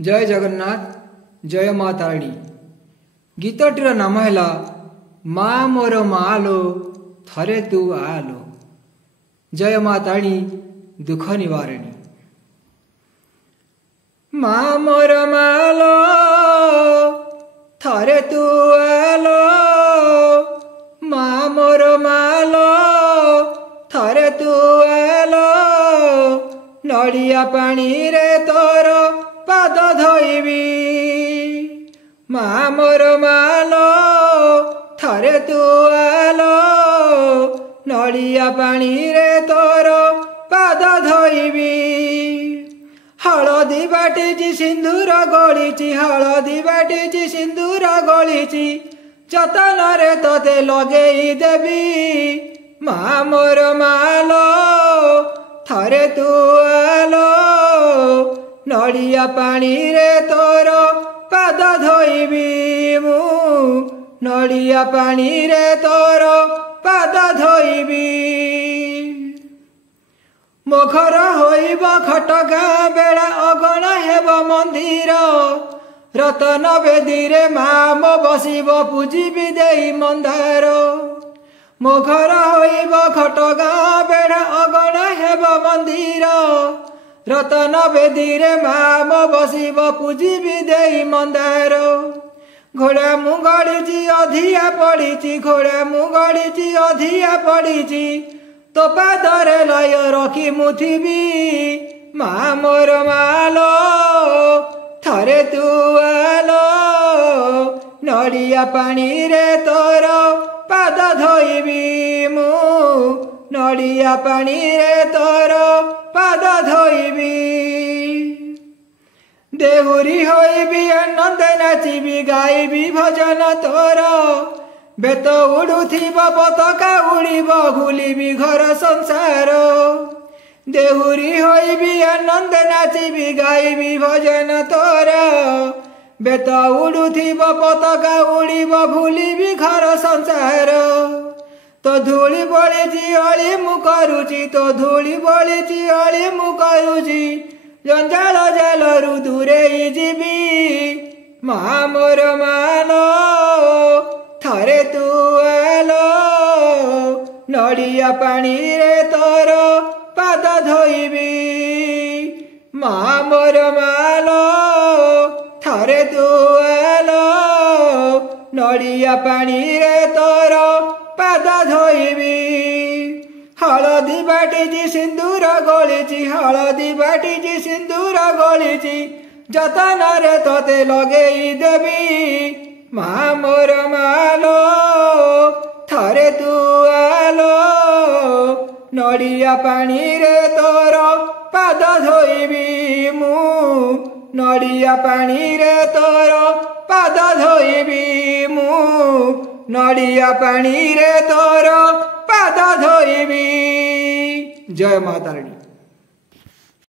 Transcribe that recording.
जय जगन्नाथ जय माँ तारिणी। गीतटीर नाम है माँ मोर मालो थरे तू आलो। जय माँ तारिणी दुख निवारिणी। माँ मोर मालो थरे तू आलो। माँ मोर मालो थरे तू आलो। नड़िया पानी रे तोर पाद धोइबी। माँ मोर मालो थरे तू आलो। नड़िया पानी रे तोर पाद धोइबी। हलदी बाटिची सिंदूर गलिची। हलदी बाटिची सिंदूर गलिची। जतन रे तोते लगेई देबी। माँ मोर मालो थरे तू आलो। नड़िया पानी रे तोर पाद धोइबी। मु नड़िया पानी रे तोर पाद धोइबी। मुखर होइब खटका बेला अगण हेब मंदिर। रतन बेदी रे माँ मो बसिब पूजिबी देई मंदार। मुखर होइब खटका बेला अगण हेब मंदिर। रतन बेदी रे माँ मो बसिब पूजिबी देई मंदार। घोड़ा मु गड़िची अधिया पड़िची। घोड़ा मु गड़िची अधिया पड़िची। तो पादरे लय रखी मुथिबी। माँ मोर मालो थरे तू आलो। नड़िया पानी रे तोर पाद धोइबी। मु नड़िया पानी रे तोर पाद धोइबी। देहुरी होइबी आनंद नाचिबी। गाइबी भजन तोर। बेत उड़ुथिब पताका उड़िब घुलिबी घर संसार। देहुरी होइबी आनंद नाचिबी। गाइबी भजन तोर। बेत उड़ुथिब पताका उड़िब भुलिबी घर संसार। तो धूली बलिची अली मु करुची। तो धूली बलिची अली मु करुची। जंजाल जालरू दूरेई जीबी। माँ मोर मालो थरे तू आलो। नड़िया पानी रे तोर पाद धोइबी। माँ मोर मालो थरे तू आलो। नड़िया पानी रे तोर पाद धोइबी। हलदी बाटिची सिंदूर गलिची। हलदी बाटिची सिंदूर गलिची। जतन रे तोते लगेई देबी। माँ मोर मालो थरे तू आलो। नड़िया पानी रे तोर पाद धोइबी। मु नड़िया पानी रे तोर पाद धोइबी। मु नड़िया पानी रे तोर पाद धोइबी। जय माँ तारिणी।